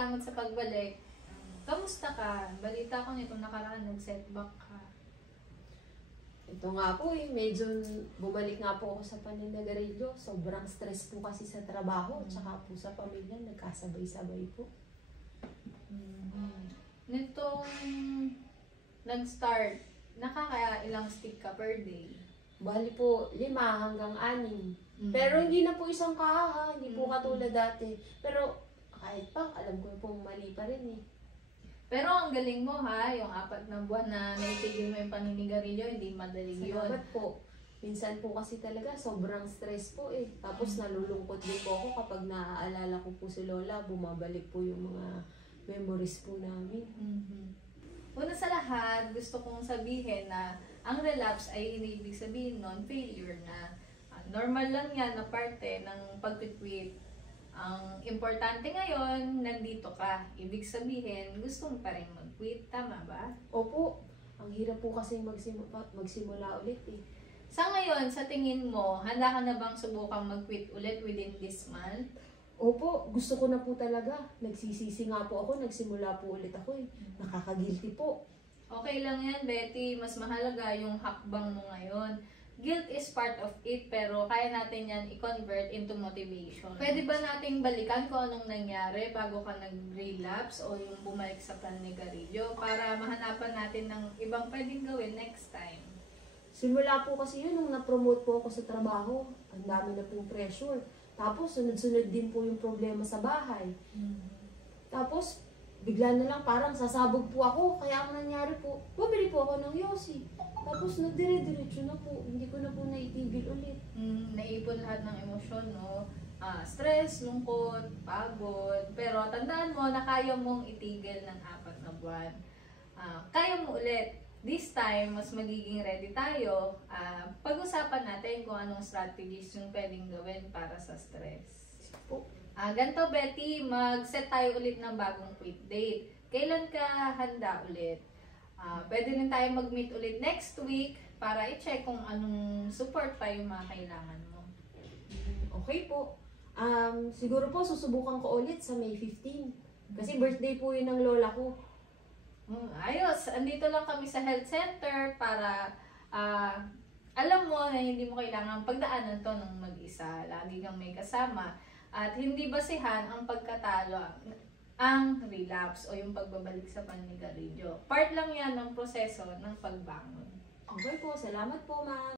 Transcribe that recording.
salamat sa pagbalik. Kamusta ka? Balita ko nitong nakaraan, nag-setback ka. Ito nga po medyo bumalik nga po ako sa paninigarilyo. Sobrang stress po kasi sa trabaho, tsaka po sa pamilya, nagkasabay-sabay po. Nitong nag-start, nakakailang stick ka per day? Bali po, 5 hanggang 6. Pero hindi na po isang kaha, hindi po katulad dati. Pero kahit pa, alam ko pong mali pa rin eh. Pero ang galing mo ha, yung 4 na buwan na naitigil mo yung paninigarilyo, hindi madali yun. Salamat po. Minsan po kasi talaga sobrang stress po eh. Tapos nalulungkot din po ako kapag naaalala ko po si Lola, bumabalik po yung mga memories po namin. Una sa lahat, gusto kong sabihin na ang relapse ay hindi ibig sabihin nun failure na. Normal lang yan na parte ng pag-quit. Ang importante ngayon, nandito ka. Ibig sabihin, gusto mo pa rin mag-quit. Tama ba? Opo. Ang hirap po kasi magsimula ulit eh. Sa ngayon, sa tingin mo, handa ka na bang subukang mag-quit ulit within this month? Opo, gusto ko na po talaga. Nagsisisi nga po ako, nagsimula po ulit ako eh. Nakaka-guilty po. Okay lang yan, Betty. Mas mahalaga yung hakbang mo ngayon. Guilt is part of it, pero kaya natin yan i-convert into motivation. Pwede ba nating balikan kung anong nangyari bago ka nag-relapse o yung bumalik sa paninigarilyo para mahanapan natin ng ibang pwedeng gawin next time? Simula po kasi yun, nung na-promote po ako sa trabaho, ang dami na pong pressure. Tapos, sunod-sunod din po yung problema sa bahay. Tapos, bigla na lang parang sasabog po ako. Kaya ang nangyari po, bumili po ako ng Yossi. Tapos, nagdire-diretso na po. Hindi ko na po naitigil ulit. Naipon lahat ng emosyon, no? Stress, lungkot, pagod. Pero tandaan mo na kaya mong itigil ng 4 na buwan. Kaya mo ulit. This time, mas magiging ready tayo. Pag-usapan natin kung anong strategies yung pwedeng gawin para sa stress. Ganito, Betty, mag-set tayo ulit ng bagong quit date. Kailan ka handa ulit? Pwede rin tayo mag-meet ulit next week para i-check kung anong support pa yung mga kailangan mo. Okay po. Siguro po susubukan ko ulit sa May 15. Kasi birthday po yun ng lola ko. Ayos, andito lang kami sa health center para alam mo na hindi mo kailangan pagdaanan to ng mag-isa. Lagi kang may kasama. At hindi basihan ang pagkatalo ang relapse o yung pagbabalik sa paninigarilyo. Part lang yan ng proseso ng pagbangon. Okay po, salamat po, ma'am.